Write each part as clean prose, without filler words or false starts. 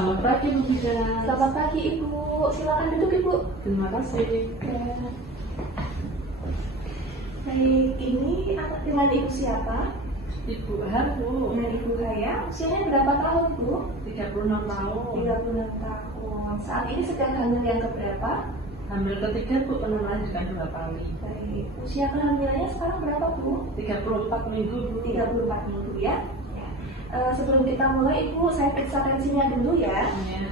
Selamat pagi, Bu Gita. Selamat pagi Ibu, silakan duduk Ibu. Terima kasih. Ya. Baik, ini anak dengan Ibu siapa? Ibu Haru, Dengan Ibu Haya, usianya berapa tahun Bu? 36 tahun. 36 tahun. Saat ini sedang hamil yang keberapa? Hamil ketiga, Bu, pernah melahirkan 2 kali. Baik, usia kehamilannya sekarang berapa Bu? 34 minggu, Bu. 34 minggu ya. Ya. Sebelum kita mulai Ibu, saya periksa tensinya dulu ya. Ya.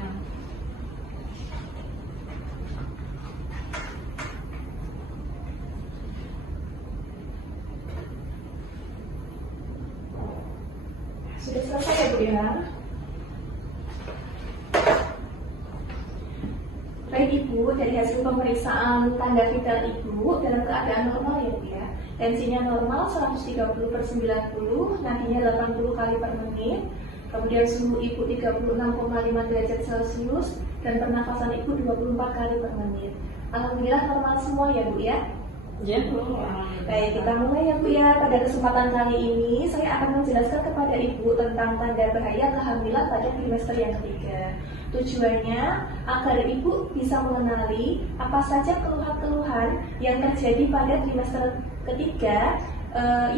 Sudah selesai ya Bu ya? Baik Ibu, dari hasil pemeriksaan tanda vital Ibu dalam keadaan normal ya Bu ya. Tensinya normal 130/90, nadinya 80 kali per menit. Kemudian suhu Ibu 36,5 derajat Celcius dan pernafasan Ibu 24 kali per menit. Alhamdulillah normal semua ya Bu ya. Ya, Bu. Baik, kita mulai ya Bu ya. Pada kesempatan kali ini saya akan menjelaskan kepada Ibu tentang tanda bahaya kehamilan pada trimester yang ketiga. Tujuannya agar Ibu bisa mengenali apa saja keluhan-keluhan yang terjadi pada trimester ketiga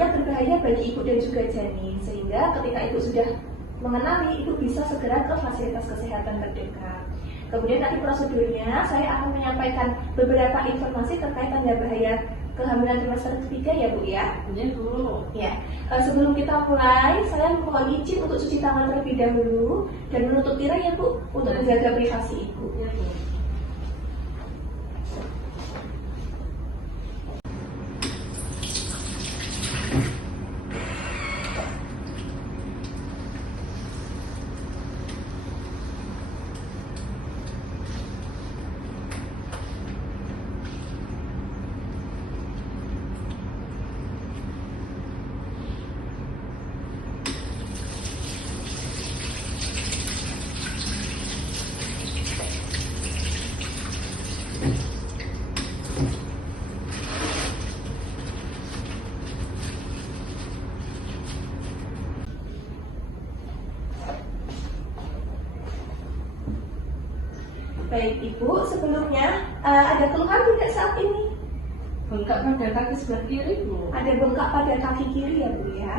yang berbahaya bagi Ibu dan juga janin. Sehingga ketika Ibu sudah mengenali, Ibu bisa segera ke fasilitas kesehatan terdekat. Kemudian nanti prosedurnya saya akan menyampaikan beberapa informasi terkait tanda bahaya kehamilan trimester ketiga ya Bu ya. Ya, Bu. Ya, sebelum kita mulai, saya mohon izin untuk cuci tangan terlebih dahulu dan menutup tirai ya Bu untuk menjaga privasi Ibu. Ya, Bu. Baik Ibu, sebelumnya ada keluhan tidak saat ini? Bengkak pada kaki sebelah kiri, Bu. Ada bengkak pada kaki kiri ya Bu ya.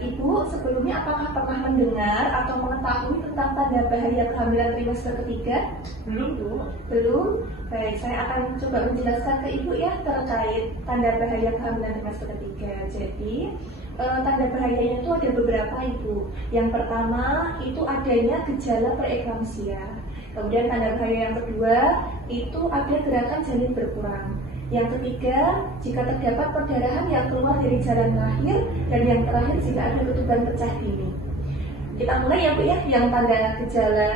Ibu sebelumnya apakah pernah mendengar atau mengetahui tentang tanda bahaya kehamilan trimester ketiga? Belum, Bu. Belum? Baik, saya akan coba menjelaskan ke Ibu ya terkait tanda bahaya kehamilan trimester ketiga. Jadi, tanda bahayanya itu ada beberapa Ibu. Yang pertama itu adanya gejala preeklamsia. Kemudian tanda bahaya yang kedua itu ada gerakan janin berkurang. Yang ketiga, jika terdapat perdarahan yang keluar dari jalan lahir, dan yang terakhir jika ada letupan pecah dini. Kita mulai ya Bu ya. Yang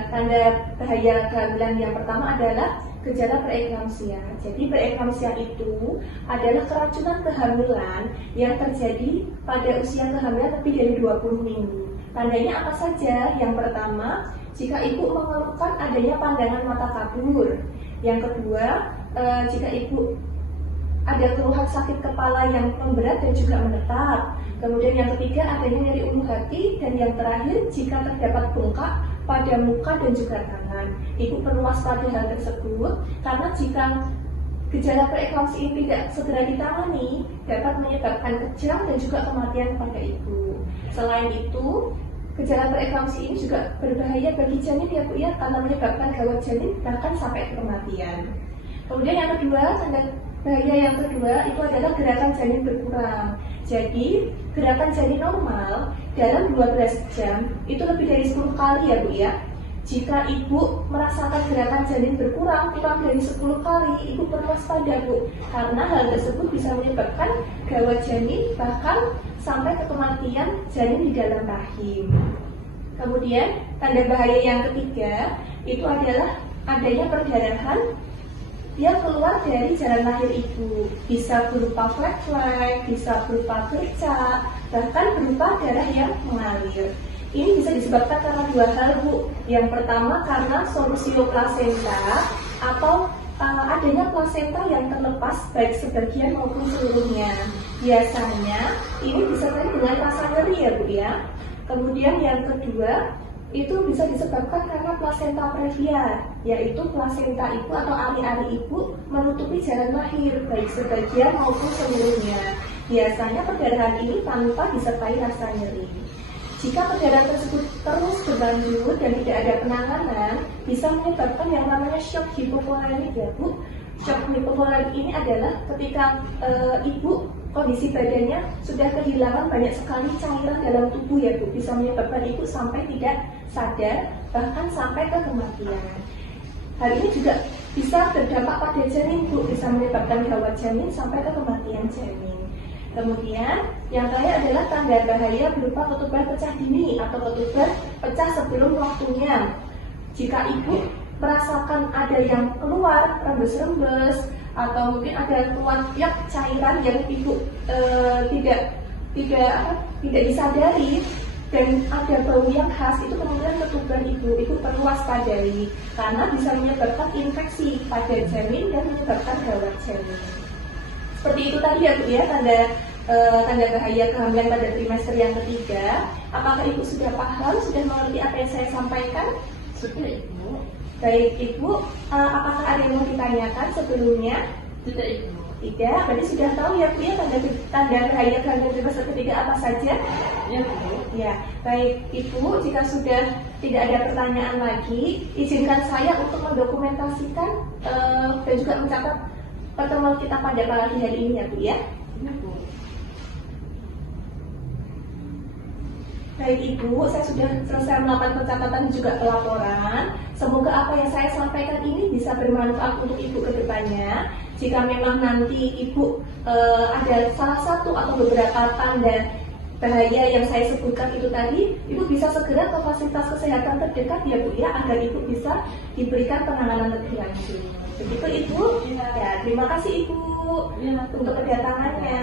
tanda bahaya kehamilan yang pertama adalah gejala preeklamsia. Jadi preeklamsia itu adalah keracunan kehamilan yang terjadi pada usia kehamilan lebih dari 20 minggu. Tandanya apa saja? Yang pertama, jika Ibu mengeluhkan adanya pandangan mata kabur. Yang kedua, jika Ibu ada keluhan sakit kepala yang memberat dan juga menetap. Kemudian yang ketiga, adanya nyeri ulu hati. Dan yang terakhir, jika terdapat bengkak pada muka dan juga tangan. Ibu perlu waspada hal tersebut, karena jika gejala preeklamsi ini tidak segera ditangani, dapat menyebabkan kejang dan juga kematian pada Ibu. Selain itu, gejala preeklamsi ini juga berbahaya bagi janin ya Bu ya, karena menyebabkan gawat janin bahkan sampai kematian. Kemudian yang kedua, tanda bahaya yang kedua itu adalah gerakan janin berkurang. Jadi, gerakan janin normal dalam 12 jam itu lebih dari 10 kali ya Bu ya. Jika Ibu merasakan gerakan janin berkurang kurang dari 10 kali, Ibu perlu waspada Bu, karena hal tersebut bisa menyebabkan gawat janin bahkan sampai ke kematian janin di dalam rahim. Kemudian, tanda bahaya yang ketiga itu adalah adanya perdarahan yang keluar dari jalan lahir Ibu. Bisa berupa flek-flek, bisa berupa bercak, bahkan berupa darah yang mengalir. Ini bisa disebabkan karena dua hal Bu. Yang pertama karena solusio plasenta atau adanya plasenta yang terlepas baik sebagian maupun seluruhnya. Biasanya ini disertai dengan rasa nyeri ya Bu ya. Kemudian yang kedua itu bisa disebabkan karena plasenta previa, yaitu plasenta ibu atau ari-ari ibu menutupi jalan lahir baik sebagian maupun seluruhnya. Biasanya perdarahan ini tanpa disertai rasa nyeri. Jika perdarahan tersebut terus berlanjut dan tidak ada penanganan, bisa menyebabkan yang namanya shock hipovolemik ya Bu. Shock hipovolemik ini adalah ketika ibu kondisi badannya sudah kehilangan banyak sekali cairan dalam tubuh ya Bu, bisa menyebabkan ibu sampai tidak sadar, bahkan sampai ke kematian. Hal ini juga bisa berdampak pada janin Bu, bisa menyebabkan gawat janin sampai ke kematian janin. Kemudian yang terakhir adalah tanda bahaya berupa ketuban pecah dini atau ketuban pecah sebelum waktunya. Jika ibu merasakan ada yang keluar rembes-rembes atau mungkin ada keluar cairan yang ibu tidak disadari dan ada bau yang khas, itu kemungkinan ketuban ibu perlu waspadai karena bisa menyebabkan infeksi pada janin dan menyebabkan gawat janin. Seperti itu tadi ya Bu ya, tanda bahaya kehamilan pada trimester yang ketiga. Apakah ibu sudah paham, sudah mengerti apa yang saya sampaikan? Sudah Ibu. Baik Ibu, apakah ada yang mau ditanyakan sebelumnya? Tidak Ibu. Tidak, berarti sudah tahu ya Bu ya tanda bahaya kehamilan trimester ketiga apa saja? Ya Bu. Ya, baik Ibu, jika sudah tidak ada pertanyaan lagi, izinkan saya untuk mendokumentasikan dan juga mencatat pertemuan kita pada pagi hari ini ya Bu ya. Ya Bu. Baik Ibu, saya sudah selesai melakukan pencatatan dan juga pelaporan. Semoga apa yang saya sampaikan ini bisa bermanfaat untuk Ibu ke depannya. Jika memang nanti Ibu ada salah satu atau beberapa tanda bahaya yang saya sebutkan itu tadi, Ibu bisa segera ke fasilitas kesehatan terdekat ya Bu ya, agar Ibu bisa diberikan penanganan lebih lanjut. Begitu Ibu? Ya. Ya, terima kasih Ibu Ya, untuk kedatangannya.